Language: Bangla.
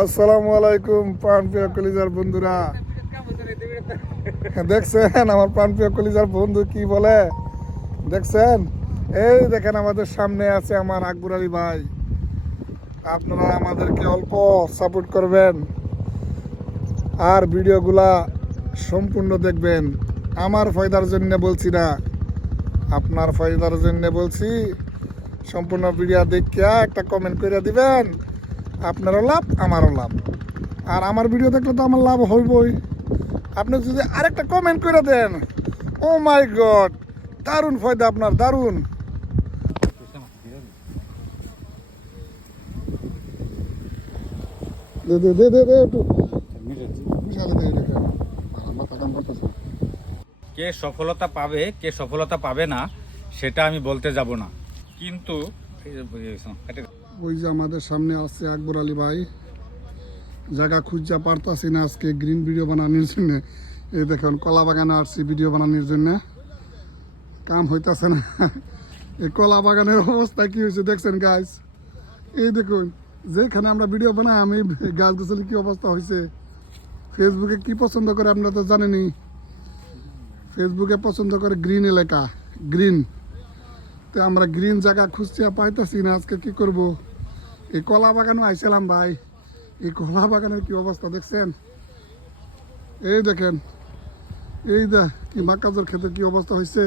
আসসালামু আলাইকুম প্রাণ প্রিয় কলিজার বন্ধুরা। দেখছেন আমার প্রাণ প্রিয় কলিজার বন্ধু কি বলে? দেখছেন? এই দেখেন আমাদের সামনে আছে আমার আকবর আলী ভাই। আপনারা আমাদেরকে অল্প সাপোর্ট করবেন আর ভিডিওগুলা সম্পূর্ণ দেখবেন। আমার ফায়দার জন্য বলছি না। আপনার ফায়দার জন্য বলছি, সম্পূর্ণ ভিডিও দেখিয়া একটা কমেন্ট করে দিবেন। আপনারও লাভ আমারও লাভ আর আমার ভিডিও দেখলে তো আমার লাভ হইবই আপনি যদি আরেকটা কমেন্ট করে দেন ও মাই গড দারুণ ফয়দা আপনার দারুণ দে দে দে দে দে কে সফলতা পাবে কে সফলতা পাবে না সেটা আমি বলতে যাব না কিন্তু ওই যে আমাদের সামনে আসছে আকবর আলী ভাই। জায়গা খুঁজা পারতাছি না আজকে গ্রিন ভিডিও বানানোর জন্য। এই দেখুন কলা বাগানে আসছি ভিডিও বানানোর জন্য। কাম হইতাছে না। এই কলা বাগানের অবস্থা কি হয়েছে দেখছেন গাছ এই দেখুন, যেখানে আমরা ভিডিও বানাই, আমি গাছ গাছালি কি অবস্থা হয়েছে ফেসবুকে কি পছন্দ করে আপনারা তো জানেনই। ফেসবুকে পছন্দ করে গ্রিন এলাকা গ্রিন তো আমরা গ্রিন জায়গা খুঁজছি আর পাইতেছি না, আজকে কি করব? এই কলা বাগানও আইছিলাম ভাই। এই কলা বাগানের কি অবস্থা দেখছেন? এই দেখেন, এই দেখ কি মাকাজর ক্ষেত্রে কি অবস্থা হয়েছে